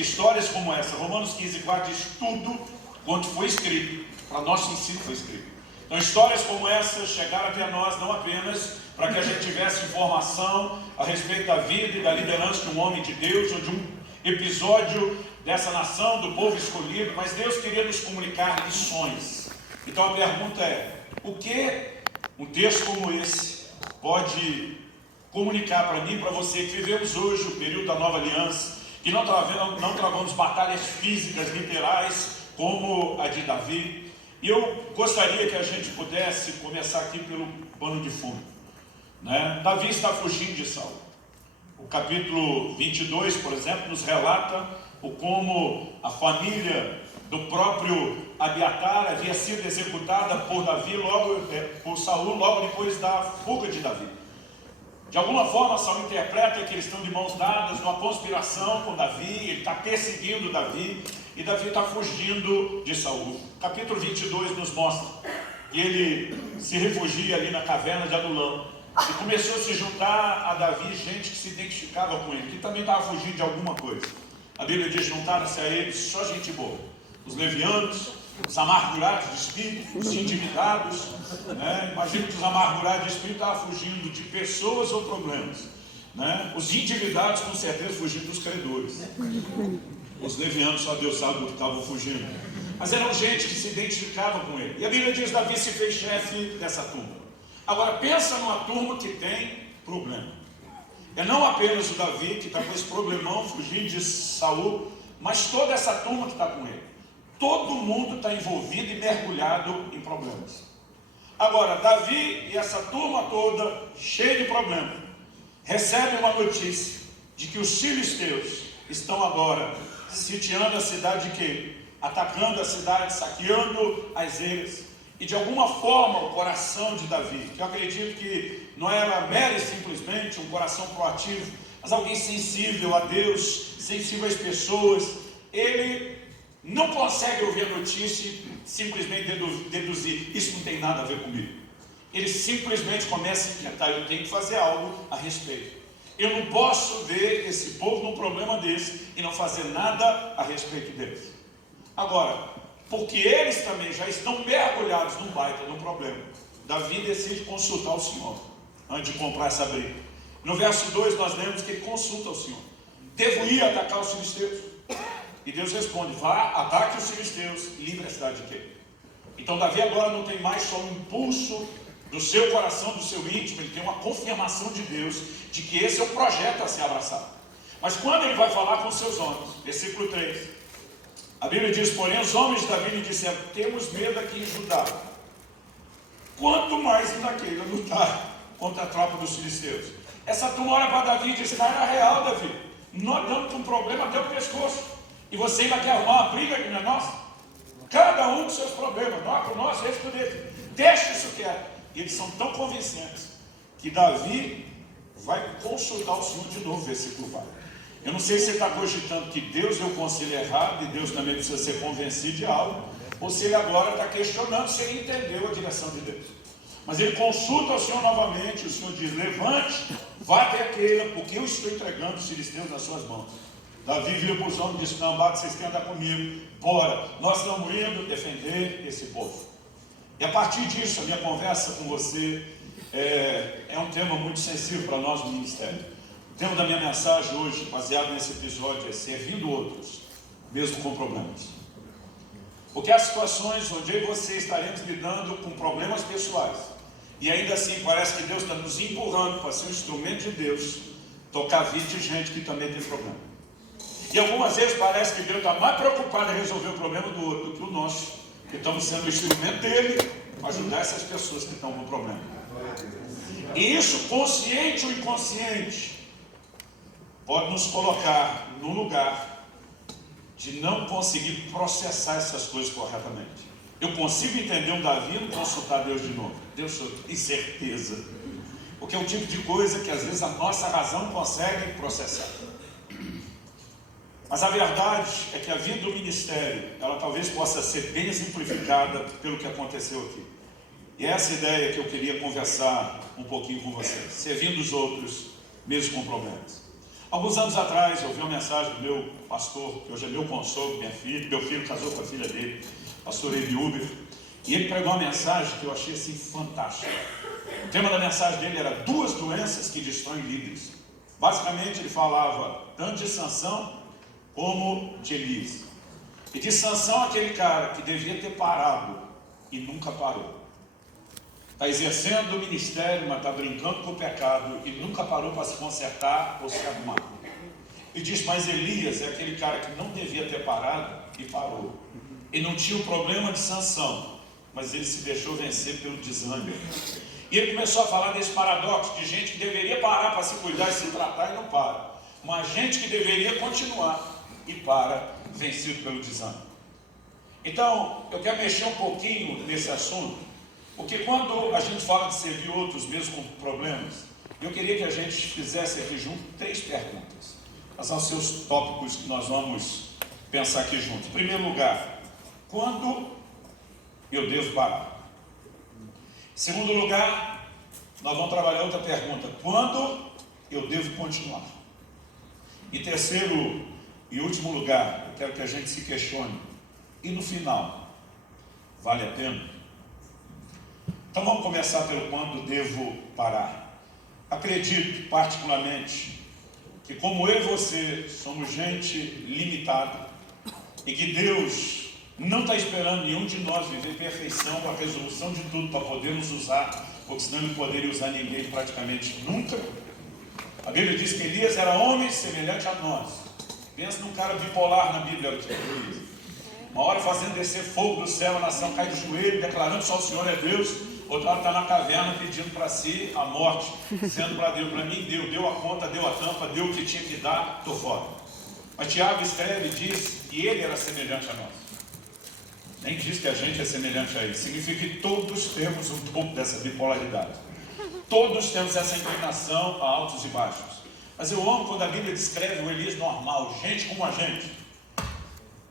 que histórias como essa, Romanos 15:4 diz tudo quanto foi escrito, para nosso ensino foi escrito. Então histórias como essa chegaram até nós não apenas para que a gente tivesse informação a respeito da vida e da liderança de um homem de Deus, ou de um episódio dessa nação, do povo escolhido, mas Deus queria nos comunicar lições. Então a pergunta é, o que um texto como esse pode comunicar para mim e para você que vivemos hoje o período da nova aliança, que não travamos batalhas físicas, literais, como a de Davi. E eu gostaria que a gente pudesse começar aqui pelo pano de fundo, né? Davi está fugindo de Saul. O capítulo 22, por exemplo, nos relata o como a família do próprio Abiatar havia sido executada por Saul logo depois da fuga de Davi. De alguma forma, Saul interpreta que eles estão de mãos dadas numa conspiração com Davi, ele está perseguindo Davi, e Davi está fugindo de Saul. Capítulo 22 nos mostra que ele se refugia ali na caverna de Adulão, e começou a se juntar a Davi gente que se identificava com ele, que também estava fugindo de alguma coisa. A Bíblia diz, juntaram-se a eles só gente boa, os levianos, os amargurados de espírito, os intimidados, né? Imagino que os amargurados de espírito estavam fugindo de pessoas ou problemas, né? Os endividados com certeza fugindo dos credores. Os levianos, só Deus sabe do que estavam fugindo. Mas eram gente que se identificava com ele. E a Bíblia diz que Davi se fez chefe dessa turma. Agora pensa numa turma que tem problema. É não apenas o Davi que está com esse problemão, fugindo de Saul, mas toda essa turma que está com ele. Todo mundo está envolvido e mergulhado em problemas. Agora, Davi e essa turma toda, cheia de problemas, recebe uma notícia de que os filisteus estão agora sitiando a cidade de quê? Atacando a cidade, saqueando as ilhas. E de alguma forma o coração de Davi, que eu acredito que não era mero e simplesmente um coração proativo, mas alguém sensível a Deus, sensível às pessoas, ele não consegue ouvir a notícia e simplesmente deduzir, isso não tem nada a ver comigo. Ele simplesmente começa a inquietar, eu tenho que fazer algo a respeito. Eu não posso ver esse povo num problema desse e não fazer nada a respeito deles. Agora, porque eles também já estão mergulhados num baita, num problema, Davi decide consultar o Senhor antes de comprar essa briga. No verso 2 nós lemos que ele consulta o Senhor. Devo ir atacar os filisteus? E Deus responde, vá, ataque os filisteus e livre a cidade de quê? Então Davi agora não tem mais só um impulso do seu coração, do seu íntimo, ele tem uma confirmação de Deus, de que esse é o projeto a ser abraçado. Mas quando ele vai falar com seus homens, versículo 3, a Bíblia diz, porém os homens de Davi lhe disseram, temos medo aqui em Judá, quanto mais ainda queira lutar contra a tropa dos filisteus. Essa turma olha para Davi e diz, cara, era real, Davi, nós estamos com um problema até o pescoço. E você ainda quer arrumar uma briga que não é nossa? Cada um com seus problemas, nós com o nosso, eles com o dele. Deixa isso quieto. E eles são tão convincentes que Davi vai consultar o Senhor de novo, versículo 4. Eu não sei se você está cogitando que Deus deu o conselho errado e Deus também precisa ser convencido de algo, ou se ele agora está questionando se ele entendeu a direção de Deus. Mas ele consulta o Senhor novamente, o Senhor diz, levante, vá até aquele, porque eu estou entregando os filisteus nas suas mãos. Davi vira para os homens e disse, não, vocês querem andar comigo, bora, nós estamos indo defender esse povo. E a partir disso, a minha conversa com você é um tema muito sensível para nós no ministério. O tema da minha mensagem hoje, baseado nesse episódio, é servindo outros, mesmo com problemas. Porque há situações onde eu e você estaremos lidando com problemas pessoais, e ainda assim parece que Deus está nos empurrando para ser um instrumento de Deus, tocar a vida de gente que também tem problema. E algumas vezes parece que Deus está mais preocupado em resolver o problema do outro do que o nosso, que estamos sendo o instrumento dele para ajudar essas pessoas que estão com problema. E isso, consciente ou inconsciente, pode nos colocar no lugar de não conseguir processar essas coisas corretamente. Eu consigo entender um Davi e não consultar Deus de novo. Deus, eu tenho certeza. Porque é o tipo de coisa que às vezes a nossa razão não consegue processar. Mas a verdade é que a vida do ministério, ela talvez possa ser bem exemplificada pelo que aconteceu aqui. E essa ideia que eu queria conversar um pouquinho com vocês, servindo os outros, mesmo com problemas. Alguns anos atrás, eu ouvi uma mensagem do meu pastor, que hoje é meu consogro, meu filho casou com a filha dele, pastor Eli Uber, e ele pregou uma mensagem que eu achei assim fantástica. O tema da mensagem dele era 2 doenças que destroem líderes. Basicamente, ele falava tanto de Sansão como de Elias. E de Sansão, aquele cara que devia ter parado e nunca parou. Está exercendo o ministério, mas está brincando com o pecado e nunca parou para se consertar ou se arrumar. E diz, mas Elias é aquele cara que não devia ter parado e parou. E não tinha o problema de Sansão, mas ele se deixou vencer pelo desânimo. E ele começou a falar desse paradoxo de gente que deveria parar para se cuidar e se tratar e não para. Mas gente que deveria continuar e para, vencido pelo desânimo. Então, eu quero mexer um pouquinho nesse assunto, porque quando a gente fala de servir outros mesmo com problemas, eu queria que a gente fizesse aqui junto 3 perguntas. Quais são os seus tópicos que nós vamos pensar aqui juntos? Em primeiro lugar, quando eu devo parar? Em segundo lugar, nós vamos trabalhar outra pergunta. Quando eu devo continuar? E terceiro e último lugar, eu quero que a gente se questione. E no final, vale a pena? Então vamos começar pelo quando devo parar. Acredito particularmente que como eu e você somos gente limitada e que Deus não está esperando nenhum de nós viver perfeição com a resolução de tudo para poder nos usar, porque senão ele não poderia usar ninguém praticamente nunca. A Bíblia diz que Elias era homem semelhante a nós. Pensa num cara bipolar na Bíblia, que é Elias. Uma hora fazendo descer fogo do céu, a nação cai de joelho, declarando só o Senhor é Deus. Outra hora está na caverna pedindo para si a morte, dizendo para Deus, para mim deu a conta, deu a tampa, deu o que tinha que dar, estou fora. Mas Tiago escreve e diz que ele era semelhante a nós. Nem diz que a gente é semelhante a ele. Significa que todos temos um pouco dessa bipolaridade. Todos temos essa inclinação a altos e baixos. Mas eu amo quando a Bíblia descreve o Elias normal, gente como a gente.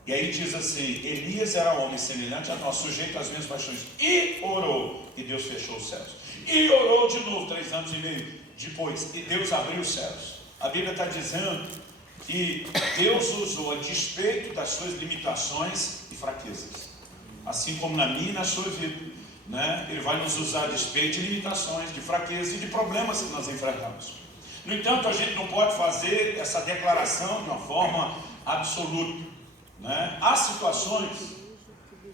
E aí diz assim, Elias era homem semelhante a nós, sujeito às mesmas paixões, e orou, e Deus fechou os céus. E orou de novo, 3 anos e meio depois, e Deus abriu os céus. A Bíblia está dizendo que Deus usou a despeito das suas limitações e fraquezas. Assim como na minha e na sua vida, né? Ele vai nos usar a despeito de limitações, de fraquezas e de problemas que nós enfrentamos. No entanto, a gente não pode fazer essa declaração de uma forma absoluta. Né? Há situações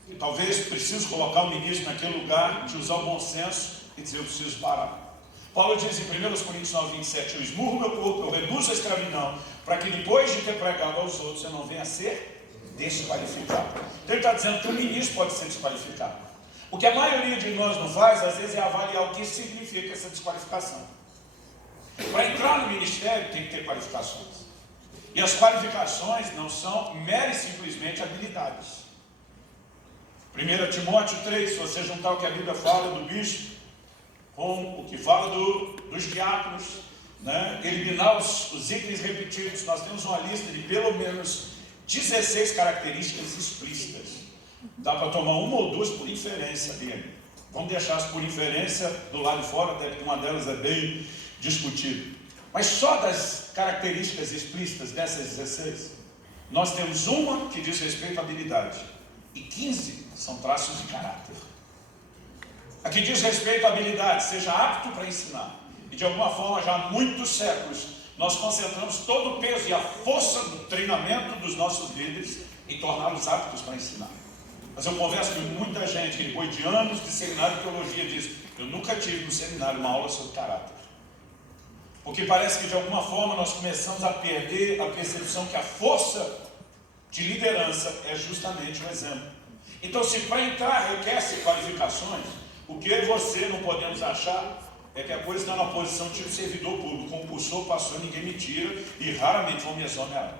que talvez precise colocar o ministro naquele lugar, de usar o bom senso e dizer eu preciso parar. Paulo diz em 1 Coríntios 9:27, eu esmurro meu corpo, eu reduzo a escravidão, para que depois de ter pregado aos outros eu não venha a ser desqualificado. Então ele está dizendo que o ministro pode ser desqualificado. O que a maioria de nós não faz, às vezes, é avaliar o que significa essa desqualificação. Para entrar no ministério tem que ter qualificações. E as qualificações não são mera e simplesmente habilidades. 1 Timóteo 3, se você juntar o que a Bíblia fala do bispo com o que fala dos diáconos, né? Eliminar os itens repetidos, nós temos uma lista de pelo menos 16 características explícitas. Dá para tomar uma ou duas por inferência dele. Vamos deixar as por inferência do lado de fora, até porque uma delas é bem discutida. Mas só das características explícitas dessas 16, nós temos uma que diz respeito à habilidade. E 15 são traços de caráter. A que diz respeito à habilidade, seja apto para ensinar. E de alguma forma, já há muitos séculos, nós concentramos todo o peso e a força do treinamento dos nossos líderes em torná-los aptos para ensinar. Mas eu converso com muita gente que depois de anos de seminário de teologia diz, eu nunca tive no seminário uma aula sobre caráter. Porque parece que de alguma forma nós começamos a perder a percepção que a força de liderança é justamente o exemplo. Então, se para entrar requer-se qualificações, o que eu e você não podemos achar é que a coisa está na posição tipo servidor público, concursou, passou, ninguém me tira e raramente vão me exonerar.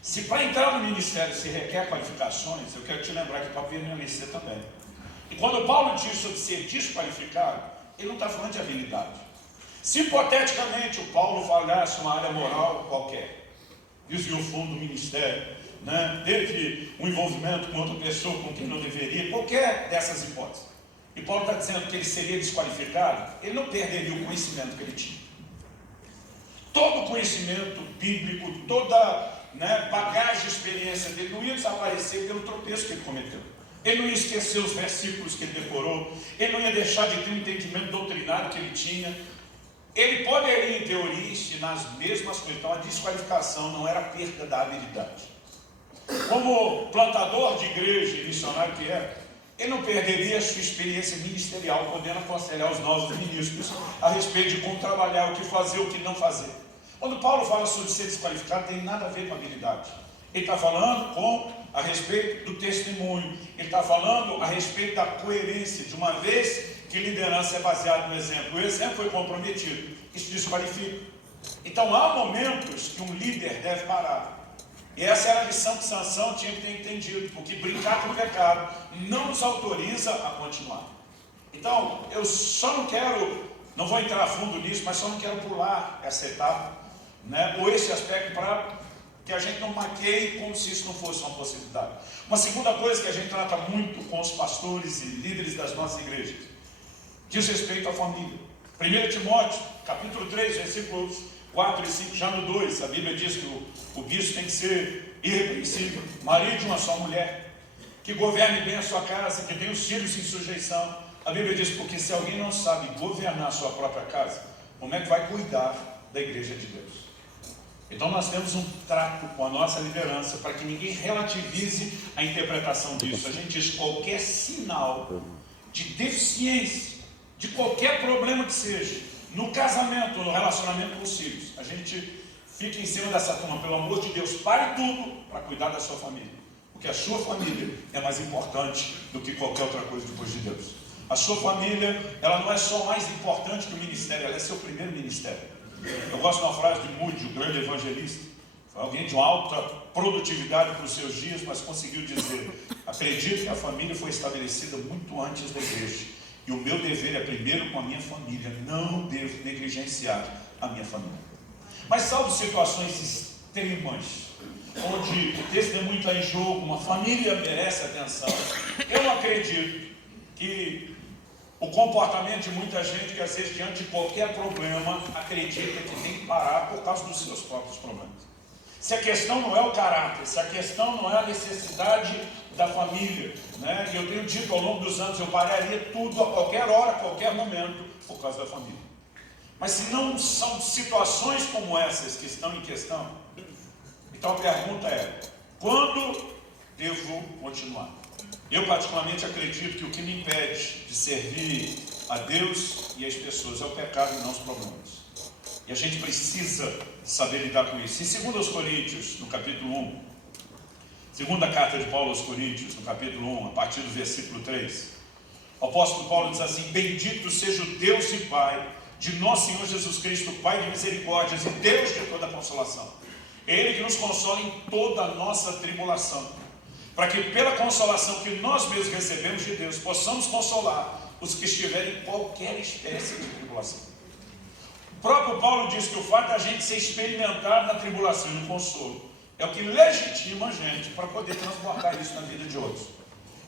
Se para entrar no ministério se requer qualificações, eu quero te lembrar que para permanecer também. E quando Paulo diz sobre ser desqualificado, ele não está falando de habilidade. Se hipoteticamente o Paulo falasse uma área moral qualquer, desviou o fundo do ministério, né? Teve um envolvimento com outra pessoa com quem não deveria, qualquer dessas hipóteses, e Paulo está dizendo que ele seria desqualificado, ele não perderia o conhecimento que ele tinha. todo o conhecimento bíblico, toda bagagem de experiência dele não ia desaparecer pelo tropeço que ele cometeu. Ele não ia esquecer os versículos que ele decorou, ele não ia deixar de ter um entendimento doutrinário que ele tinha. Ele poderia, em teoria, ensinar as mesmas coisas. Então a desqualificação não era a perda da habilidade. Como plantador de igreja e missionário que era, ele não perderia a sua experiência ministerial, podendo aconselhar os novos ministros a respeito de como trabalhar, o que fazer, o que não fazer. Quando Paulo fala sobre ser desqualificado, tem nada a ver com habilidade. Ele está falando a respeito do testemunho. Ele está falando a respeito da coerência, de uma vez que liderança é baseada no exemplo. O exemplo foi comprometido. Isso desqualifica. Então há momentos que um líder deve parar. E essa era a lição que Sansão tinha que ter entendido, porque brincar com o pecado não nos autoriza a continuar. Então, eu só não vou entrar a fundo nisso, mas só não quero pular essa etapa, ou esse aspecto, para que a gente não maqueie como se isso não fosse uma possibilidade. Uma segunda coisa que a gente trata muito com os pastores e líderes das nossas igrejas, diz respeito à família. 1 Timóteo, capítulo 3, versículos 4 e 5, já no 2, a Bíblia diz que o bispo tem que ser irrepreensível, marido de uma só mulher, que governe bem a sua casa, que tenha os filhos em sujeição. A Bíblia diz, porque se alguém não sabe governar a sua própria casa, como é que vai cuidar da igreja de Deus? Então nós temos um trato com a nossa liderança para que ninguém relativize a interpretação disso. A gente diz qualquer sinal de deficiência, de qualquer problema que seja, no casamento, no relacionamento com os filhos, a gente fica em cima dessa turma, pelo amor de Deus, pare tudo para cuidar da sua família. Porque a sua família é mais importante do que qualquer outra coisa depois de Deus. A sua família, ela não é só mais importante que o ministério, ela é seu primeiro ministério. Eu gosto de uma frase de Moody, o grande evangelista. Foi alguém de uma alta produtividade para os seus dias, mas conseguiu dizer: acredito que a família foi estabelecida muito antes da igreja. E o meu dever é primeiro com a minha família. Não devo negligenciar a minha família. Mas salvo situações extremas, onde o testemunho está em jogo, uma família merece atenção, eu não acredito que o comportamento de muita gente que às vezes diante de qualquer problema acredita que tem que parar por causa dos seus próprios problemas. Se a questão não é o caráter, se a questão não é a necessidade da família, e eu tenho dito ao longo dos anos, eu pararia tudo a qualquer hora, a qualquer momento, por causa da família. Mas se não são situações como essas que estão em questão, então a pergunta é: quando devo continuar? Eu particularmente acredito que o que me impede de servir a Deus e as pessoas é o pecado e não os problemas. E a gente precisa saber lidar com isso. Em 2 Coríntios, no capítulo 1, segunda carta de Paulo aos Coríntios, no capítulo 1, a partir do versículo 3, o apóstolo Paulo diz assim: bendito seja o Deus e Pai de nosso Senhor Jesus Cristo, Pai de misericórdias e Deus de toda consolação. É Ele que nos consola em toda a nossa tribulação, para que pela consolação que nós mesmos recebemos de Deus, possamos consolar os que estiverem em qualquer espécie de tribulação. O próprio Paulo diz que o fato da gente ser experimentado na tribulação e no consolo é o que legitima a gente para poder transportar isso na vida de outros.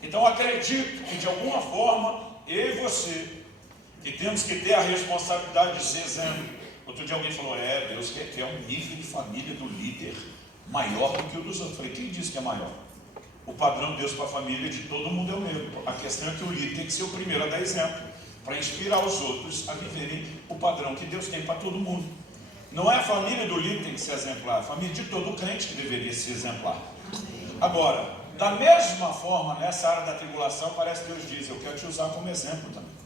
Então acredito que de alguma forma, eu e você, que temos que ter a responsabilidade de ser exemplo. Outro dia alguém falou: Deus quer um nível de família do líder maior do que o dos outros. Eu falei: quem disse que é maior? O padrão de Deus para a família de todo mundo é o mesmo. A questão é que o líder tem que ser o primeiro a dar exemplo, para inspirar os outros a viverem o padrão que Deus tem para todo mundo. Não é a família do líder que tem que ser exemplar, a família de todo crente que deveria ser exemplar. Agora, da mesma forma, nessa área da tribulação, parece que Deus diz: eu quero te usar como exemplo também.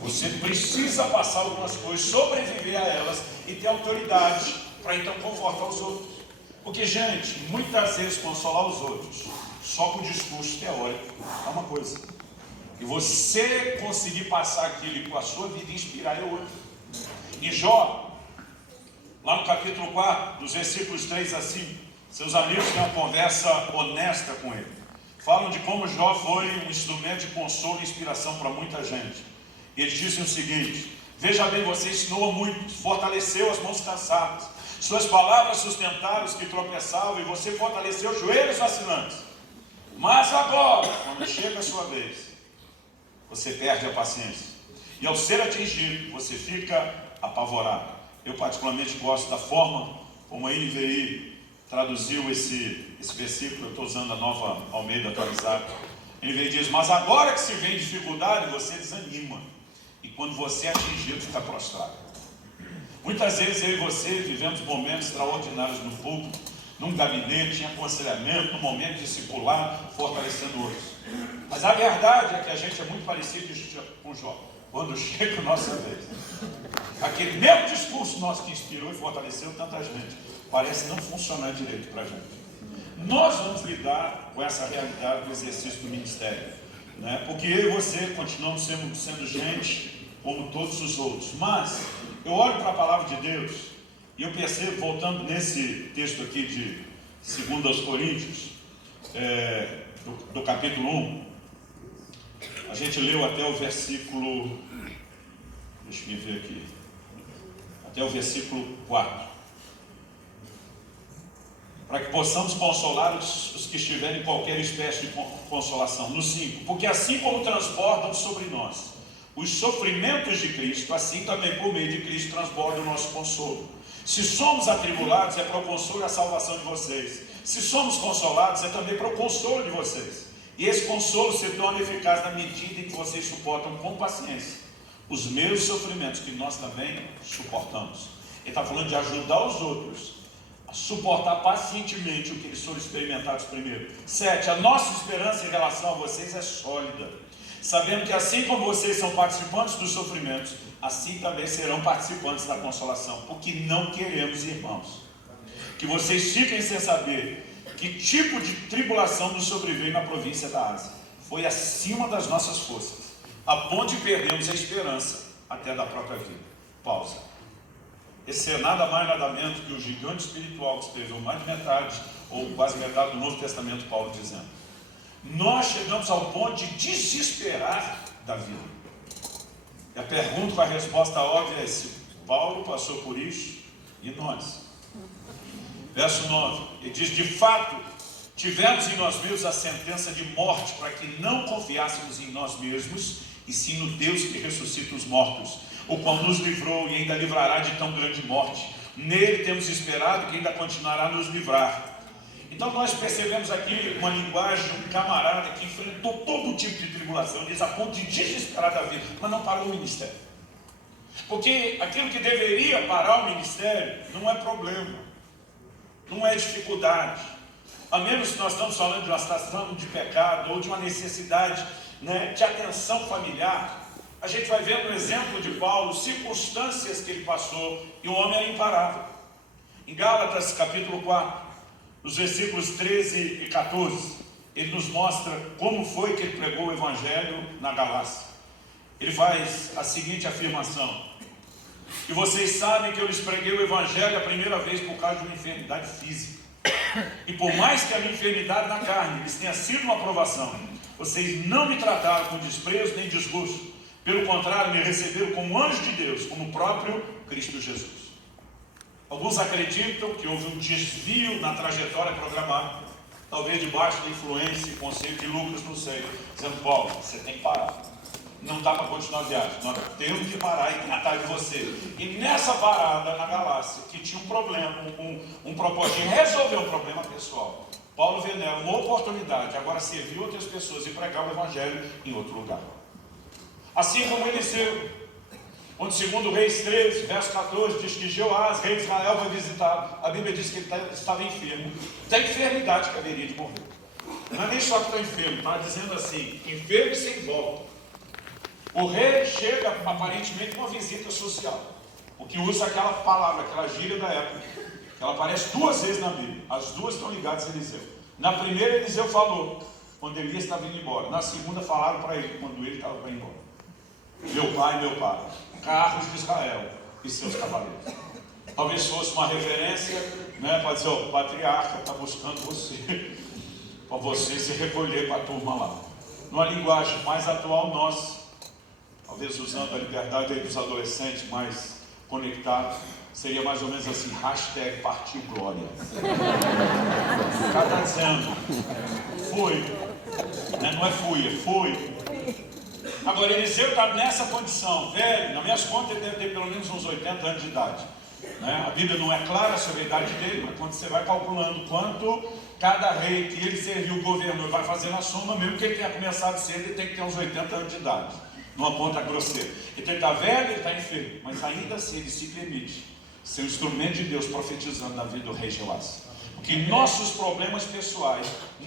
Você precisa passar algumas coisas, sobreviver a elas e ter autoridade para então confortar os outros. Porque, gente, muitas vezes consolar os outros só com discurso teórico é uma coisa. E você conseguir passar aquilo com a sua vida e inspirar é outra. E Jó, lá no capítulo 4, dos versículos 3 a 5, seus amigos têm uma conversa honesta com ele. Falam de como Jó foi um instrumento de consolo e inspiração para muita gente. E eles dizem o seguinte: veja bem, você ensinou muito, fortaleceu as mãos cansadas, suas palavras sustentaram os que tropeçavam e você fortaleceu os joelhos vacilantes. Mas agora, quando chega a sua vez, você perde a paciência. E ao ser atingido, você fica apavorado. Eu particularmente gosto da forma como a NVI traduziu esse versículo. Eu estou usando a Nova Almeida atualizada. A NVI diz: mas agora que se vê em dificuldade, você desanima, e quando você é atingido, fica prostrado. Muitas vezes eu e você vivemos momentos extraordinários no púlpito, num gabinete, em aconselhamento, num momento discipular, fortalecendo outros. Mas a verdade é que a gente é muito parecido com Jó. Quando chega a nossa vez, aquele mesmo discurso nosso que inspirou e fortaleceu tanta gente, parece não funcionar direito para a gente. Nós vamos lidar com essa realidade do exercício do ministério, né? Porque eu e você continuamos sendo gente como todos os outros. Mas eu olho para a palavra de Deus e eu percebo, voltando nesse texto aqui de 2 Coríntios, do capítulo 1, a gente leu até o versículo, deixa eu ver aqui, até o versículo 4. Para que possamos consolar os que estiverem em qualquer espécie de consolação. No 5, porque assim como transbordam sobre nós os sofrimentos de Cristo, assim também por meio de Cristo transborda o nosso consolo. Se somos atribulados, é para o consolo e a salvação de vocês. Se somos consolados, é também para o consolo de vocês. E esse consolo se torna eficaz na medida em que vocês suportam com paciência os mesmos sofrimentos que nós também suportamos. Ele está falando de ajudar os outros a suportar pacientemente o que eles foram experimentados primeiro. 7. A nossa esperança em relação a vocês é sólida, sabendo que assim como vocês são participantes dos sofrimentos, assim também serão participantes da consolação. Porque não queremos, irmãos, que vocês fiquem sem saber que tipo de tribulação nos sobreveio na província da Ásia. Foi acima das nossas forças, a ponto de perdermos a esperança até da própria vida. Pausa. Esse é nada mais nada menos que o gigante espiritual que escreveu mais de metade, ou quase metade do Novo Testamento, Paulo dizendo: nós chegamos ao ponto de desesperar da vida. E a pergunta com a resposta óbvia é se Paulo passou por isso e nós. Verso 9, ele diz: de fato, tivemos em nós mesmos a sentença de morte, para que não confiássemos em nós mesmos, e sim no Deus que ressuscita os mortos, o qual nos livrou e ainda livrará de tão grande morte. Nele temos esperado que ainda continuará a nos livrar. Então nós percebemos aqui uma linguagem de um camarada que enfrentou todo tipo de tribulação, diz a ponto de desesperar da vida, mas não parou o ministério. Porque aquilo que deveria parar o ministério não é problema, não é dificuldade, a menos que nós estamos falando de uma situação de pecado ou de uma necessidade, né, de atenção familiar. A gente vai ver no exemplo de Paulo circunstâncias que ele passou e o homem é imparável. Em Gálatas capítulo 4, nos versículos 13 e 14, ele nos mostra como foi que ele pregou o evangelho na Galácia. Ele faz a seguinte afirmação: e vocês sabem que eu lhes preguei o evangelho a primeira vez por causa de uma enfermidade física. E por mais que a minha enfermidade na carne lhes tenha sido uma provação, vocês não me trataram com desprezo nem desgosto. Pelo contrário, me receberam como anjo de Deus, como o próprio Cristo Jesus. Alguns acreditam que houve um desvio na trajetória programada, talvez debaixo da influência e conselho de Lucas, não sei, dizendo: Paulo, você tem que parar. Não dá para continuar a viagem, nós temos que parar e tratar de você. E nessa parada na Galácia, que tinha um problema, um propósito de resolver um problema pessoal, Paulo vê nela uma oportunidade, agora servir outras pessoas e pregar o evangelho em outro lugar. Assim como Eliseu, onde segundo Reis 13, verso 14, diz que Jeoás, rei de Israel, vai visitar. A Bíblia diz que ele estava enfermo, da enfermidade que haveria de morrer. Não é nem só que está enfermo, está dizendo assim, enfermo e sem volta. O rei chega aparentemente com uma visita social, porque usa aquela palavra, aquela gíria da época, que ela aparece 2 vezes na Bíblia. As 2 estão ligadas a Eliseu. Na primeira, Eliseu falou quando Elias estava indo embora. Na segunda, falaram para ele quando ele estava para ir embora: meu pai, carros de Israel e seus cavaleiros. Talvez fosse uma referência, né, para dizer: o patriarca está buscando você, para você se recolher para a turma lá. Numa linguagem mais atual nossa, talvez usando a liberdade aí dos adolescentes mais conectados, seria mais ou menos assim: hashtag partiu glória. O cara está dizendo: foi, né? Não é fui, é foi. Agora Eliseu está nessa condição, velho, nas minhas contas ele deve ter pelo menos uns 80 anos de idade. né? A Bíblia não é clara sobre a idade dele, mas quando você vai calculando quanto cada rei que ele serviu, governou, vai fazendo a soma, mesmo que ele tenha começado cedo, ele tem que ter uns 80 anos de idade, numa ponta grosseira. Então ele está velho, ele está enfermo, mas ainda assim ele se permite ser um instrumento de Deus profetizando na vida do rei Jeoás. Porque nossos problemas pessoais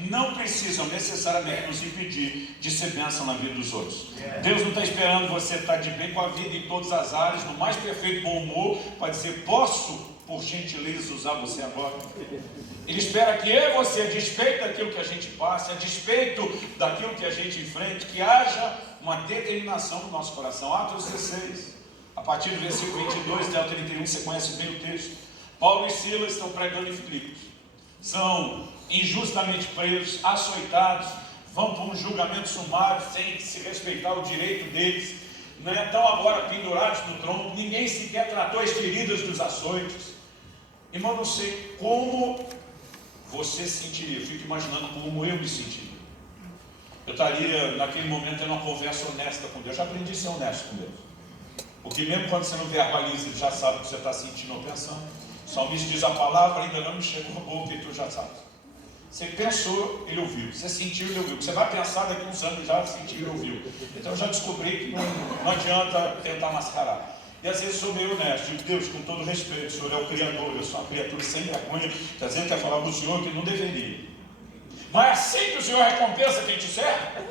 não precisam necessariamente nos impedir de ser bênção na vida dos outros. Deus não está esperando você estar de bem com a vida em todas as áreas, no mais perfeito bom humor, para dizer, posso, por gentileza, usar você agora? Ele espera que eu e você, a despeito daquilo que a gente passa, a despeito daquilo que a gente enfrenta, que haja uma determinação no nosso coração. Atos 16, a partir do versículo 22 até o 31, você conhece bem o texto. Paulo e Silas estão pregando em Filipos. São injustamente presos, açoitados, vão para um julgamento sumário sem se respeitar o direito deles, né? Estão agora pendurados no tronco, ninguém sequer tratou as feridas dos açoites. Irmão, não sei como você se sentiria, eu fico imaginando como eu me sentiria. Eu estaria naquele momento tendo uma conversa honesta com Deus. Eu já aprendi a ser honesto com Deus, porque mesmo quando você não verbaliza, Ele já sabe o que você está sentindo ou pensando. O salmista diz, a palavra ainda não me chegou à boca e tu já sabes. Você pensou, ele ouviu. Você sentiu, ele ouviu. Você vai pensar daqui uns anos, já sentiu, ele ouviu. Então eu já descobri que não adianta tentar mascarar. E às vezes sou meio honesto. Digo, Deus, com todo respeito, o Senhor é o Criador, eu sou uma criatura sem vergonha. Às vezes quer falar para o Senhor que não deveria. Mas assim que o Senhor recompensa quem te serve.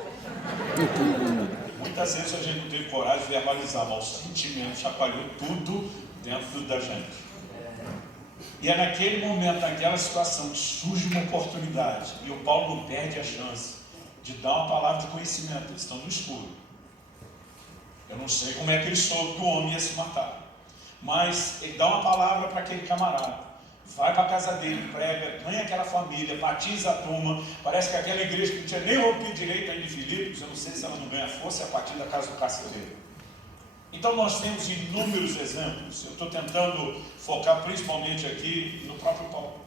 Muitas vezes a gente não teve coragem de verbalizar, mas o sentimento chacoalhou tudo dentro da gente. E é naquele momento, naquela situação, que surge uma oportunidade. E o Paulo não perde a chance de dar uma palavra de conhecimento. Eles estão no escuro. Eu não sei como é que ele soube que o homem ia se matar. Mas ele dá uma palavra para aquele camarada. Vai para a casa dele, prega, ganha aquela família, batiza a turma. Parece que aquela igreja que não tinha nem rompido direito ainda em Filipos, eu não sei se ela não ganha força, é a partir da casa do carcereiro. Então nós temos inúmeros exemplos. Eu estou tentando focar principalmente aqui no próprio Paulo.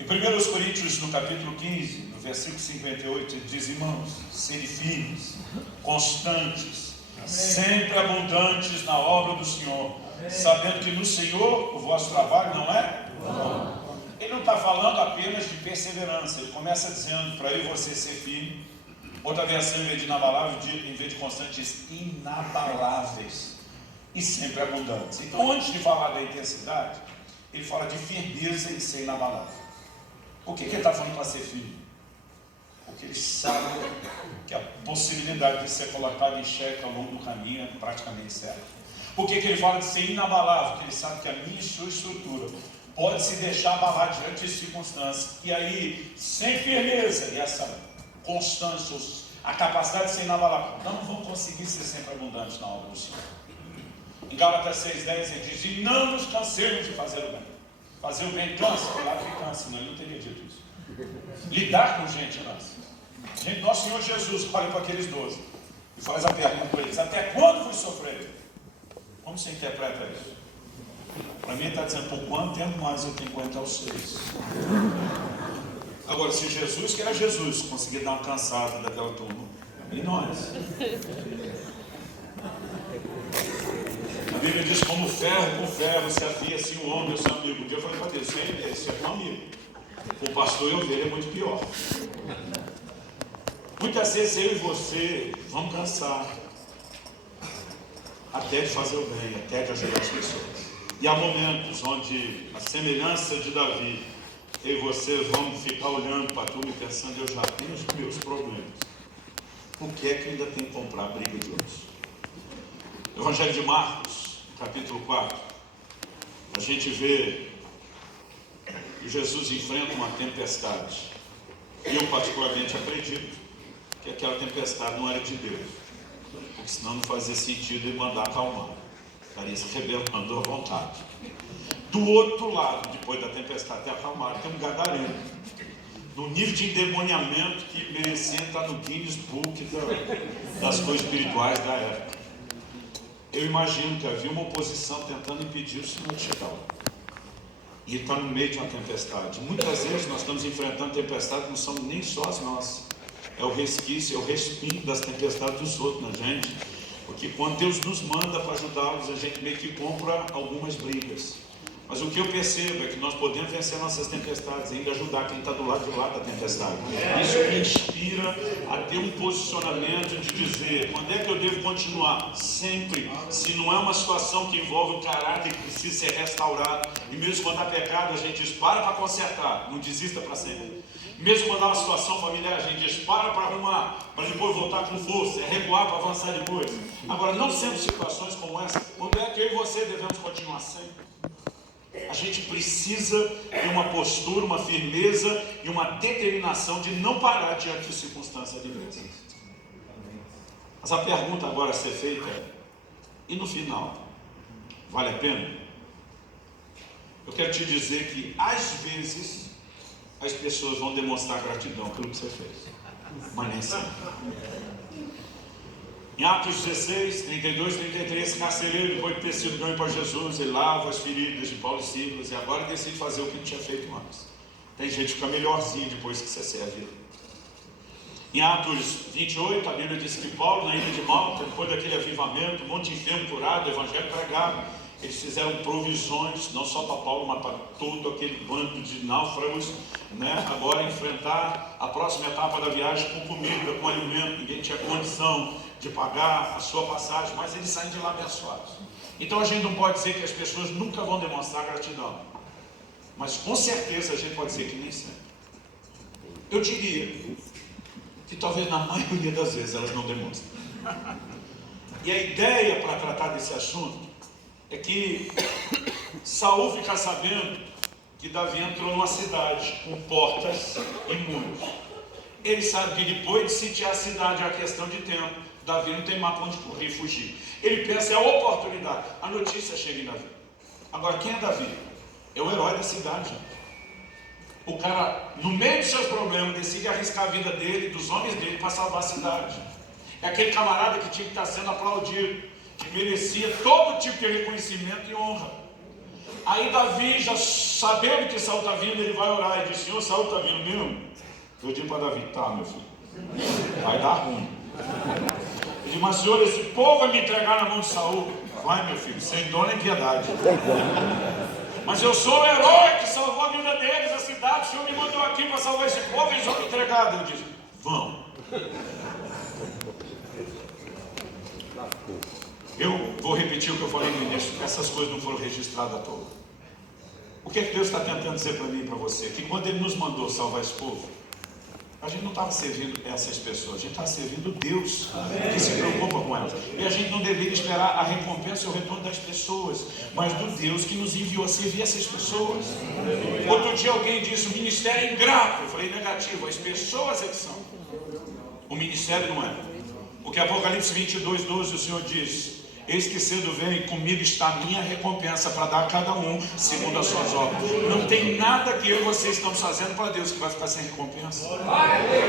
Em 1 Coríntios, no capítulo 15, no versículo 58, ele diz, irmãos, sede firmes, constantes, sempre abundantes na obra do Senhor, sabendo que no Senhor o vosso trabalho não é vão. Ele não está falando apenas de perseverança. Ele começa dizendo para eu e você ser firme. Outra versão, em vez de inabalável, em vez de constante, diz inabaláveis e sempre abundantes. Então, antes de falar da intensidade, ele fala de firmeza e ser inabalável. Por que ele está falando para ser firme? Porque ele sabe que a possibilidade de ser colocado em xeque ao longo do caminho é praticamente certa. Por que ele fala de ser inabalável? Porque ele sabe que a minha e sua estrutura pode se deixar abalar diante de circunstâncias. E aí, sem firmeza e essa constância, a capacidade de ser inabalável, não vão conseguir ser sempre abundantes na obra do Senhor. Em Gálatas 6,10 ele diz, e não nos cansemos de fazer o bem. Fazer o bem cansa, claro que cansa, senão ele não teria dito isso. Lidar com gente cansa. Gente, nosso Senhor Jesus olha para aqueles 12 e faz a pergunta para eles, até quando vos sofrerei? Como você interpreta isso? Para mim ele está dizendo, por quanto tempo mais eu tenho que aguentar vocês? Agora, se Jesus, que era Jesus, conseguir dar uma cansada daquela turma, e nós? A Bíblia diz, como ferro com ferro se afia assim o homem, o seu amigo. Um dia eu falei para Deus, esse é um amigo. O pastor e a ovelha é muito pior. Muitas vezes eu e você vamos cansar até de fazer o bem, até de ajudar as pessoas. E há momentos onde a semelhança de Davi, eu e você vamos ficar olhando para tudo e pensando, eu já tenho os meus problemas. Por que é que eu ainda tenho que comprar a briga de outros? Evangelho de Marcos, capítulo 4, a gente vê que Jesus enfrenta uma tempestade. E eu particularmente acredito que aquela tempestade não era de Deus, porque senão não fazia sentido ele mandar acalmar. Estaria se rebelando à vontade. Do outro lado, depois da tempestade ter acalmado, tem um gadareno, no nível de endemoniamento que merecia estar no Guinness Book das coisas espirituais da época. Eu imagino que havia uma oposição tentando impedir o Senhor de chegar lá. E ele está no meio de uma tempestade. Muitas vezes nós estamos enfrentando tempestades que não são nem só as nossas. É o resquício, é o respingo das tempestades dos outros na gente. Porque quando Deus nos manda para ajudá-los, a gente meio que compra algumas brigas. Mas o que eu percebo é que nós podemos vencer nossas tempestades, ainda ajudar quem está do lado de lá da tempestade. Isso me inspira a ter um posicionamento de dizer, quando é que eu devo continuar? Sempre. Se não é uma situação que envolve o caráter que precisa ser restaurado, e mesmo quando há pecado, a gente diz, para consertar, não desista para sempre. Mesmo quando há uma situação familiar, a gente diz, para arrumar, para depois voltar com força, é recuar para avançar depois. Agora, não sendo situações como essa, quando é que eu e você devemos continuar sempre? A gente precisa ter uma postura, uma firmeza e uma determinação de não parar diante de circunstâncias adversas. Mas a pergunta agora a ser feita é, e no final, vale a pena? Eu quero te dizer que às vezes as pessoas vão demonstrar gratidão pelo que você fez, mas nem sempre. Em Atos 16, 32, 33, carcereiro, depois de ter sido ganho para Jesus, ele lava as feridas de Paulo e Silas e agora decide fazer o que ele tinha feito antes. Tem gente que fica melhorzinho depois que você serve. Em Atos 28, a Bíblia diz que Paulo, na ilha de Malta, depois daquele avivamento, um monte de enfermo curado, o evangelho pregado, eles fizeram provisões, não só para Paulo, mas para todo aquele bando de náufragos, né? Agora enfrentar a próxima etapa da viagem com comida, com alimento. Ninguém tinha condição de pagar a sua passagem, mas eles saem de lá abençoados. Então a gente não pode dizer que as pessoas nunca vão demonstrar gratidão, mas com certeza a gente pode dizer que nem sempre. Eu diria que talvez na maioria das vezes elas não demonstram. E a ideia para tratar desse assunto é que Saul fica sabendo que Davi entrou numa cidade com portas e muros. Ele sabe que depois de sitiar a cidade é uma questão de tempo. Davi não tem mapa onde correr e fugir. Ele pensa, é a oportunidade. A notícia chega em Davi. Agora, quem é Davi? É o herói da cidade. O cara, no meio dos seus problemas, decide arriscar a vida dele, dos homens dele, para salvar a cidade. É aquele camarada que tinha que estar sendo aplaudido, que merecia todo tipo de reconhecimento e honra. Aí Davi, já sabendo que Saul está vindo, ele vai orar e diz, Senhor, Saul está vindo mesmo? Eu digo para Davi, tá, meu filho, vai dar ruim. Ele diz, mas Senhor, esse povo vai me entregar na mão de Saul. Vai, meu filho, sem dor nem piedade. Mas eu sou o herói que salvou a vida deles, a cidade. O Senhor me mandou aqui para salvar esse povo e eles vão me entregar. Ele diz, vão. Eu vou repetir o que eu falei no início, essas coisas não foram registradas à toa. O que é que Deus está tentando dizer para mim e para você? Que quando Ele nos mandou salvar esse povo, a gente não estava servindo essas pessoas, a gente estava servindo Deus, que se preocupa com elas. E a gente não deveria esperar a recompensa e o retorno das pessoas, mas do Deus que nos enviou a servir essas pessoas. Outro dia alguém disse, o ministério é ingrato. Eu falei, negativo, as pessoas é que são. O ministério não é. Porque Apocalipse 22, 12, o Senhor diz, eis que cedo vem, comigo está a minha recompensa para dar a cada um segundo as suas obras. Não tem nada que eu e você estamos fazendo para Deus que vai ficar sem recompensa.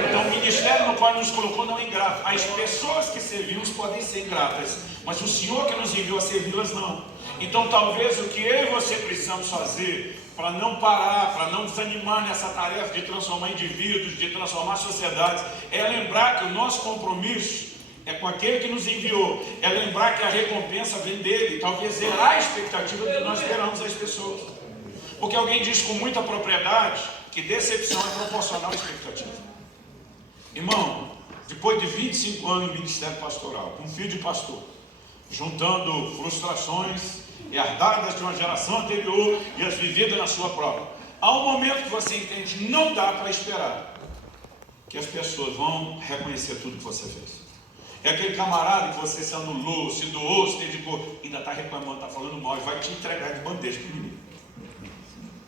Então o ministério no qual nos colocou não é ingrato. As pessoas que servimos podem ser ingratas, mas o Senhor que nos enviou a servi-las não. Então talvez o que eu e você precisamos fazer para não parar, para não desanimar nessa tarefa de transformar indivíduos, de transformar sociedades, é lembrar que o nosso compromisso é com aquele que nos enviou, é lembrar que a recompensa vem dele, talvez zerar a expectativa que nós esperamos das pessoas. Porque alguém diz com muita propriedade que decepção é proporcional à expectativa. Irmão, depois de 25 anos no ministério pastoral, com filho de pastor, juntando frustrações herdadas de uma geração anterior e as vividas na sua própria, há um momento que você entende, não dá para esperar que as pessoas vão reconhecer tudo que você fez. É aquele camarada que você se anulou, se doou, se dedicou, ainda está reclamando, está falando mal, e vai te entregar de bandeja para o inimigo.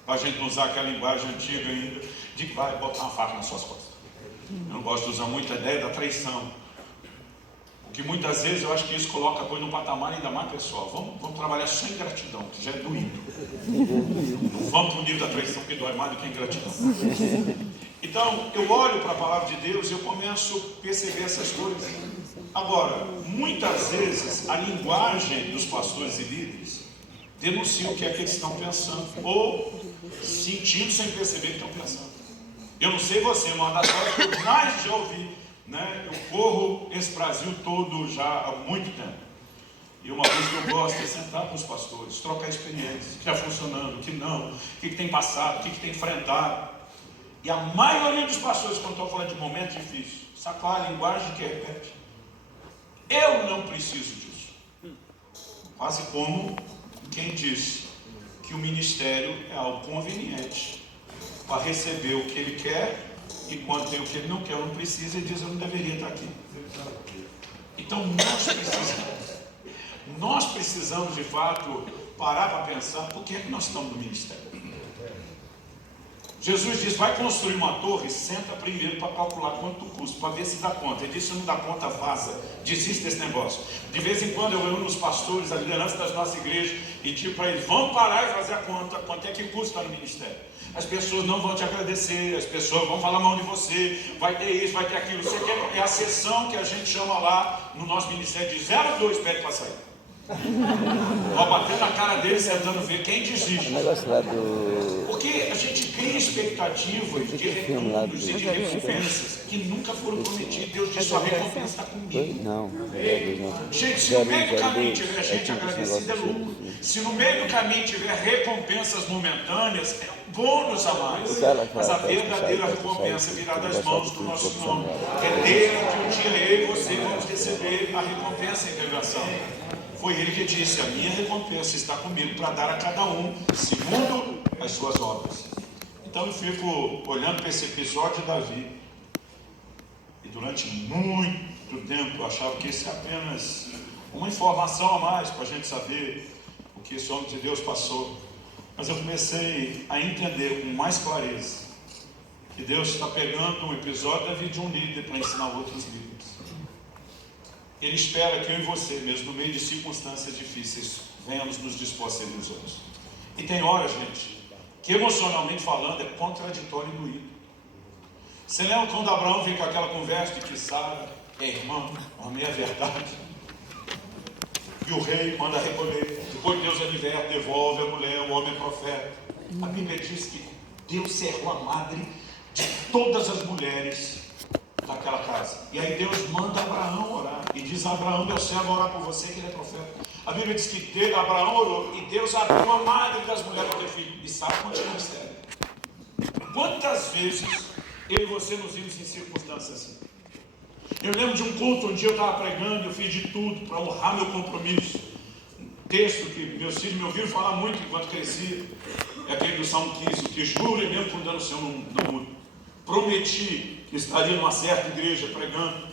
Para a gente não usar aquela linguagem antiga ainda, de que vai botar uma faca nas suas costas. Eu não gosto de usar muito a ideia da traição. Porque muitas vezes eu acho que isso coloca a coisa num patamar ainda mais pessoal. Vamos trabalhar só em gratidão, que já é doído. Não vamos para o nível da traição, que dói mais do que a ingratidão. Então, eu olho para a palavra de Deus e eu começo a perceber essas coisas. Agora, muitas vezes, a linguagem dos pastores e líderes denuncia o que é que eles estão pensando, ou sentindo sem perceber que estão pensando. Eu não sei você, mas uma das coisas que eu mais já ouvi, né? Eu corro esse Brasil todo já há muito tempo. E uma coisa que eu gosto é sentar com os pastores, trocar experiências, o que está funcionando, o que não, o que tem passado, o que tem enfrentado. E a maioria dos pastores, quando estão falando de momentos difíceis, sacou a linguagem que repete. Eu não preciso disso. Quase como quem diz que o ministério é algo conveniente para receber o que ele quer, e quando tem o que ele não quer, eu não preciso, ele diz, eu não deveria estar aqui. Então nós precisamos de fato parar para pensar por que é que nós estamos no ministério. Jesus diz, vai construir uma torre, senta primeiro para calcular quanto custa, para ver se dá conta. Ele disse, se não dá conta, vaza, desiste desse negócio. De vez em quando eu reúno os pastores, a liderança das nossas igrejas, e digo para eles, vamos parar e fazer a conta, quanto é que custa no ministério. As pessoas não vão te agradecer, as pessoas vão falar mal de você, vai ter isso, vai ter aquilo. Você quer, é a sessão que a gente chama lá no nosso ministério de 02, pede para sair. Ó, batendo na cara deles, tentando ver quem desiste. O negócio lá do... Porque a gente cria expectativas de retornos e de recompensas que nunca foram prometidas. Deus diz, sua recompensa está comigo. Não. Gente, se no meio do caminho tiver gente agradecida, é lucro. Se no meio do caminho tiver recompensas momentâneas, é um bônus a mais. Mas a verdadeira recompensa virá das mãos do nosso nome. É dele que um dia eu e você vamos receber a recompensa e a integração. Foi ele que disse, a minha recompensa está comigo para dar a cada um, segundo as suas obras. Então eu fico olhando para esse episódio de Davi, e durante muito tempo eu achava que isso é apenas uma informação a mais para a gente saber o que esse homem de Deus passou. Mas eu comecei a entender com mais clareza que Deus está pegando um episódio da vida de um líder para ensinar outros líderes. Ele espera que eu e você, mesmo no meio de circunstâncias difíceis, venhamos nos dispor a servir os outros. E tem horas, gente, que emocionalmente falando é contraditório e doído. Você lembra quando Abraão vem com aquela conversa de que Sara é irmã, a meia verdade? E o rei manda recolher. Depois Deus é liberto, devolve a mulher, o homem é profeta. A Bíblia diz que Deus cerrou a madre de todas as mulheres daquela casa. E aí Deus manda Abraão orar. E diz a Abraão, meu servo, orar por você, que ele é profeta. A Bíblia diz que Abraão orou e Deus abriu a madre das mulheres para ter filho. E Sara continua estéril. Quantas vezes eu e você nos vimos em circunstâncias assim? Eu lembro de um culto, um dia eu estava pregando, eu fiz de tudo para honrar meu compromisso. Um texto que meus filhos me ouviram falar muito enquanto crescia. É aquele do Salmo 15, que jura mesmo por dando o Senhor não muda. Prometi que estaria numa certa igreja pregando,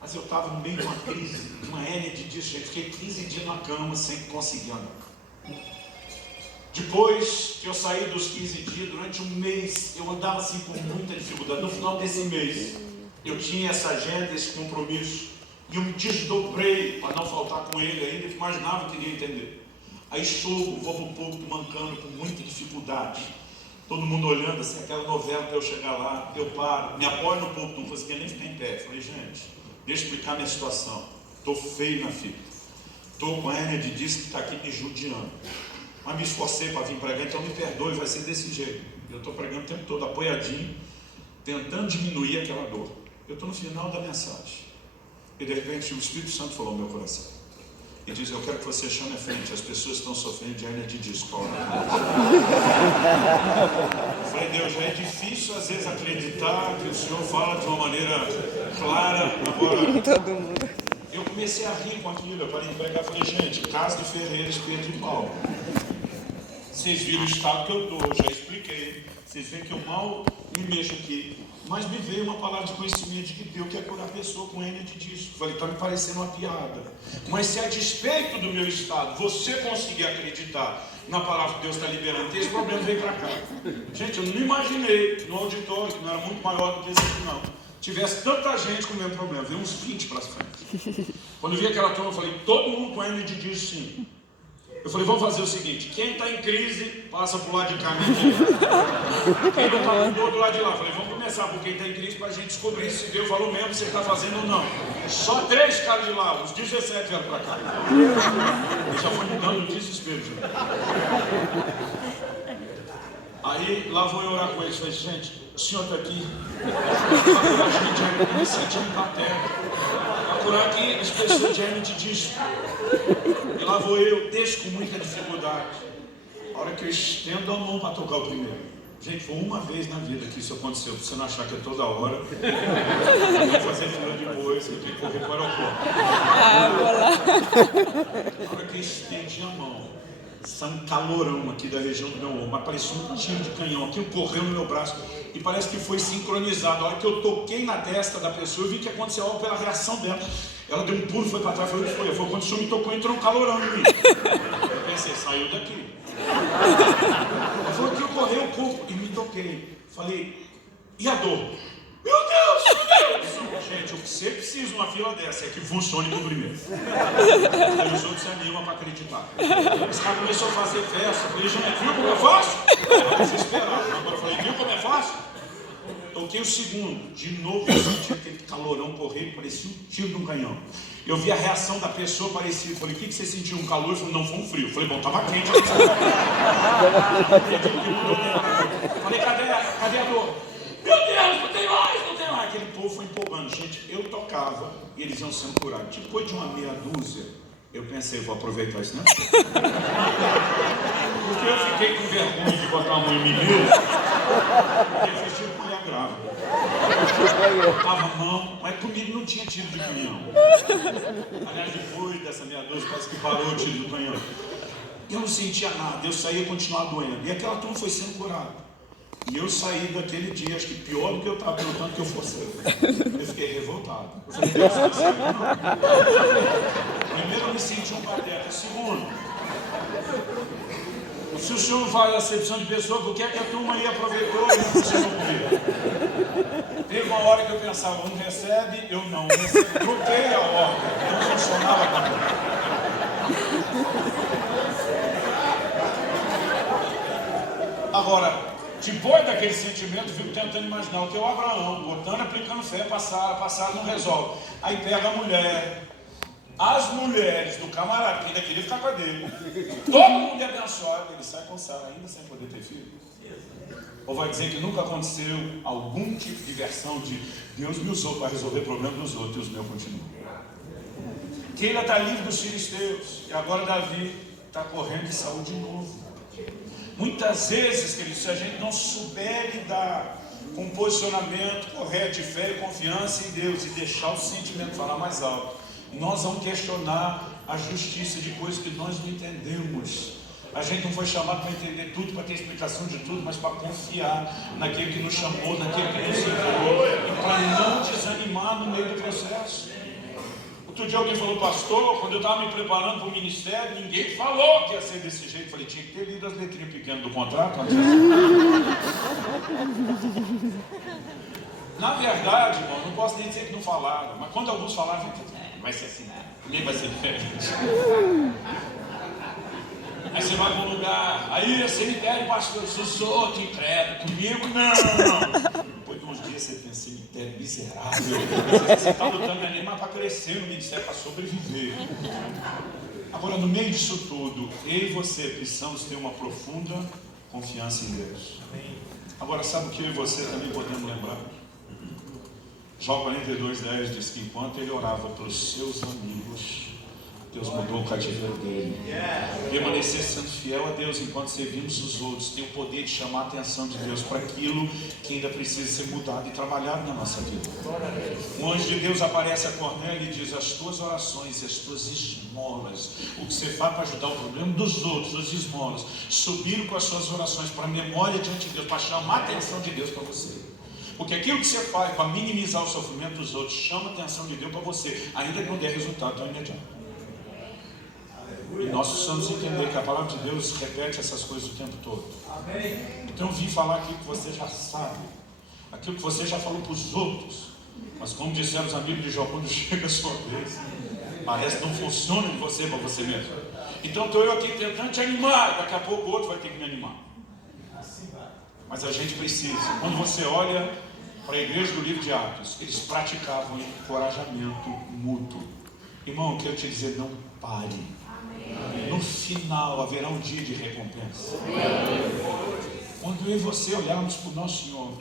mas eu estava no meio de uma crise, de uma hérnia de dias, gente. Fiquei 15 dias na cama sem conseguir andar. Depois que eu saí dos 15 dias, durante um mês, eu andava assim com muita dificuldade. No final desse mês, eu tinha essa agenda, esse compromisso, e eu me desdobrei para não faltar com ele ainda, eu imaginava que iria entender. Aí subo, vou para o púlpito mancando com muita dificuldade. Todo mundo olhando assim, aquela novela para eu chegar lá, eu paro, me apoio no púlpito, não conseguia nem ficar em pé. Falei, gente, deixa eu explicar minha situação. Estou feio na fita. Estou com a hérnia de disco que está aqui me judiando. Mas me esforcei para vir pregar, então me perdoe, vai ser desse jeito. Eu estou pregando o tempo todo, apoiadinho, tentando diminuir aquela dor. Eu estou no final da mensagem. E de repente o Espírito Santo falou no meu coração. E diz, eu quero que você chame à frente, as pessoas estão sofrendo de hérnia de disco. Eu falei, Deus, já é difícil às vezes acreditar que o Senhor fala de uma maneira clara. Agora, Todo mundo. eu comecei a rir com aquilo, eu parei de pregar, falei, gente, casa de ferreiro, espeto de pau. Vocês viram o estado que eu estou, já expliquei. Vocês veem que eu mal me mexo aqui. Mas me veio uma palavra de conhecimento de que Deus quer curar a pessoa com hérnia de disco. Falei, está me parecendo uma piada. Mas se a despeito do meu estado, você conseguir acreditar na palavra que Deus está liberando, esse problema veio para cá. Gente, eu não imaginei no auditório, que não era muito maior do que esse aqui não, tivesse tanta gente com o mesmo problema. Veio uns 20 para frente. Quando eu vi aquela turma, eu falei, todo mundo com hérnia de disco sim. Eu falei, vamos fazer o seguinte, quem está em crise, passa para o lado de cá. Quem não está do outro lado de lá. Eu falei, vamos começar por quem está em crise para a gente descobrir se Deus falou mesmo, se ele está fazendo ou não. Só 3 caras de lá, os 17 vieram para cá. Eu já fui mudando no desespero. Aí lá vou eu orar com eles. Falei, gente, o senhor está aqui. Vai curar a gente aí, iniciativa em Inglaterra. Vai curar aqui as pessoas de hernia de disco. E lá vou eu, desço com muita dificuldade. A hora que eu estendo a mão para tocar o primeiro. Gente, foi uma vez na vida que isso aconteceu, pra você não achar que é toda hora. Eu vou fazer fila depois, eu tenho que correr para o aeroporto. A hora que eu estendi a mão, saiu um calorão aqui da região do meu ombro, mas parecia um tiro de canhão, aquilo correu no meu braço e parece que foi sincronizado. A hora que eu toquei na testa da pessoa, eu vi que aconteceu algo pela reação dela. Ela deu um pulo, foi para trás, foi quando o senhor me tocou, entrou um calorão em mim. Eu pensei, saiu daqui. Foi que eu corri o corpo e me toquei. Falei, e a dor? Meu Deus! Gente, o que você precisa numa fila dessa é que funcione no primeiro. Aí os outros se animam para acreditar. Esse cara começou a fazer festa. Eu falei, gente, viu como é fácil? Eu desesperado. Agora eu falei, viu como é fácil? Toquei o segundo. De novo eu senti aquele calorão correr, parecia um tiro de um canhão. Eu vi a reação da pessoa parecida. Falei, o que você sentiu? Um calor? Ele falou, não, foi um frio. Falei, bom, tava quente. Falei, cadê a dor? Meu Deus, não tem mais. Aquele povo foi empolgando. Gente, eu tocava e eles iam sendo curados. Depois de uma meia dúzia, eu pensei, vou aproveitar isso, né? Porque eu fiquei com vergonha de botar a mão em mim mesmo. Porque eu fiz tipo mulher grávida. Eu botava a mão, mas comigo não tinha tiro de canhão. Aliás, depois dessa meia dúzia, parece que parou o tiro do canhão. Eu não sentia nada, eu saía e continuava doendo. E aquela turma foi sendo curada. E eu saí daquele dia, acho que pior do que eu estava perguntando que eu fosse. Eu fiquei revoltado. Eu falei, Deus, não sai, não. Primeiro eu me senti um pateta. Segundo, se o senhor não faz acepção de pessoa, por que é que a turma aí aproveitou e não funcionou comigo? Teve uma hora que eu pensava, um recebe, eu não recebo. Troquei a ordem, não funcionava comigo. Agora, depois daquele sentimento, fico tentando imaginar o que é o Abraão, botando, aplicando fé, passar não resolve. Aí pega a mulher, as mulheres do camarada, que ainda queria ficar com a dele, todo mundo é abençoado, ele sai com Sara ainda sem poder ter filho. Ou vai dizer que nunca aconteceu algum tipo de versão de Deus me usou para resolver problemas dos outros e os meus continuam. Keila está livre dos filisteus, e agora Davi está correndo de Saul de novo. Muitas vezes, queridos, se a gente não souber lidar com um posicionamento correto de fé e confiança em Deus e deixar o sentimento falar mais alto, nós vamos questionar a justiça de coisas que nós não entendemos. A gente não foi chamado para entender tudo, para ter explicação de tudo, mas para confiar naquele que nos chamou, naquele que nos enviou, e para não desanimar no meio do processo. Outro dia alguém falou, pastor, quando eu estava me preparando para o ministério, ninguém falou que ia ser desse jeito. Eu falei, tinha que ter lido as letrinhas pequenas do contrato. Na verdade, irmão, não posso nem dizer que não falaram, mas quando alguns falaram, vai ser assim, nem vai ser diferente. Aí você vai para um lugar, aí você me pede, pastor, sou que credo, comigo não. Depois de uns dias você pensa, cemitério miserável. Você está lutando ali, mas para crescer no ministério, para sobreviver. Agora, no meio disso tudo, eu e você precisamos ter uma profunda confiança em Deus. Agora, sabe o que eu e você também podemos lembrar? Jó 42:10 diz que enquanto ele orava pelos seus amigos, Deus mudou o cativeiro dele. Permanecer sendo fiel a Deus enquanto servimos os outros tem o poder de chamar a atenção de Deus para aquilo que ainda precisa ser mudado e trabalhado na nossa vida. O anjo de Deus aparece a Cornélio e diz, as tuas orações e as tuas esmolas, o que você faz para ajudar o problema dos outros, as esmolas, subiram com as suas orações para a memória diante de Deus, para chamar a atenção de Deus para você. Porque aquilo que você faz para minimizar o sofrimento dos outros chama a atenção de Deus para você, ainda que não dê resultado tão imediato. E nós precisamos entender que a palavra de Deus repete essas coisas o tempo todo. Então eu vim falar aquilo que você já sabe, aquilo que você já falou para os outros. Mas como disseram os amigos de Jó, quando chega a sua vez, parece que não funciona de você para você mesmo. Então estou eu aqui tentando te animar, daqui a pouco o outro vai ter que me animar. Mas a gente precisa. Quando você olha para a igreja do livro de Atos, eles praticavam encorajamento mútuo. Irmão, eu quero te dizer, não pare. No final haverá um dia de recompensa. Quando eu e você olharmos para o nosso Senhor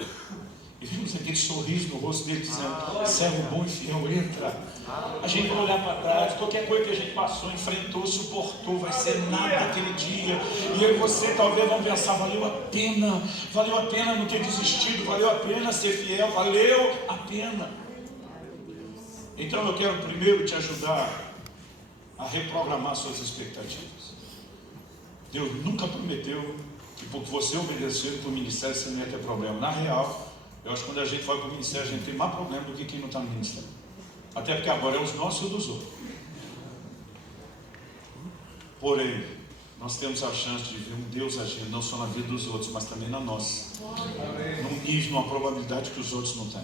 e vimos aquele sorriso no rosto dele dizendo: servo bom e fiel, entra. A gente vai olhar para trás, qualquer coisa que a gente passou, enfrentou, suportou, vai ser nada aquele dia. E eu e você talvez vão pensar: valeu a pena não ter desistido, valeu a pena ser fiel, valeu a pena. Então eu quero primeiro te ajudar a reprogramar suas expectativas. Deus nunca prometeu que porque você obedeceu para o ministério você não ia ter problema. Na real, eu acho que quando a gente vai para o ministério a gente tem mais problema do que quem não está no ministério. Até porque agora é os nossos e dos outros. Porém, nós temos a chance de ver um Deus agindo não só na vida dos outros, mas também na nossa. Num nível, numa probabilidade que os outros não têm.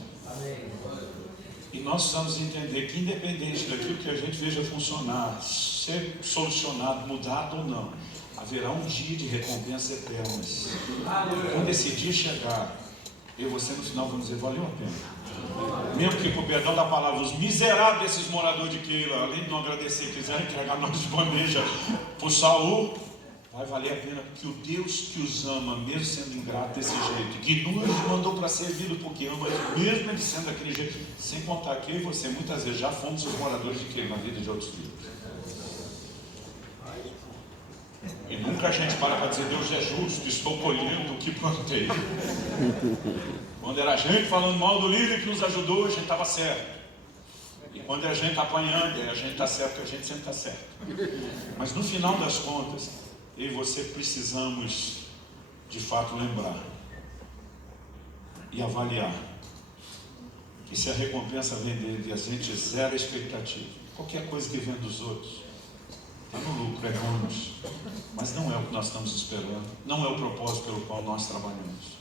E nós precisamos entender que, independente daquilo que a gente veja funcionar, ser solucionado, mudado ou não, haverá um dia de recompensa eterna. Quando esse dia chegar, eu e você no final vamos dizer: valeu a pena. Mesmo que, com o perdão da palavra, os miseráveis desses moradores de Keila, além de não agradecer, quiserem entregar nós de bandeja para o Saul, vai valer a pena, porque o Deus que os ama, mesmo sendo ingrato desse jeito, que nos mandou para servir porque ama, mesmo ele sendo daquele jeito, sem contar que eu e você muitas vezes já fomos os moradores de Keila na vida de outros filhos. E nunca a gente para dizer: Deus é justo, estou colhendo o que plantei. Quando era a gente falando mal do líder que nos ajudou, a gente estava certo. E quando é a gente apanhando, a gente está certo, porque a gente sempre está certo. Mas no final das contas, eu e você precisamos de fato lembrar e avaliar que se a recompensa vem dele e a gente zera a expectativa, qualquer coisa que vem dos outros está no lucro, é bônus, mas não é o que nós estamos esperando, não é o propósito pelo qual nós trabalhamos.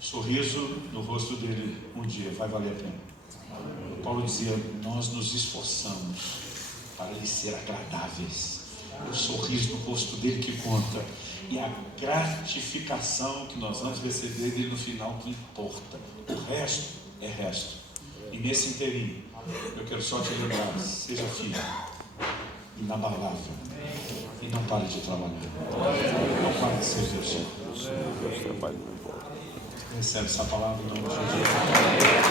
Sorriso no rosto dele um dia vai valer a pena. Paulo dizia: nós nos esforçamos para lhe ser agradáveis. É o sorriso no rosto dele que conta, e a gratificação que nós vamos receber dele no final que importa. O resto é resto. E nesse inteirinho, eu quero só te lembrar: seja firme, inabalável, e não pare de trabalhar. Não pare de ser Deus. Recebe essa palavra em nome de Jesus.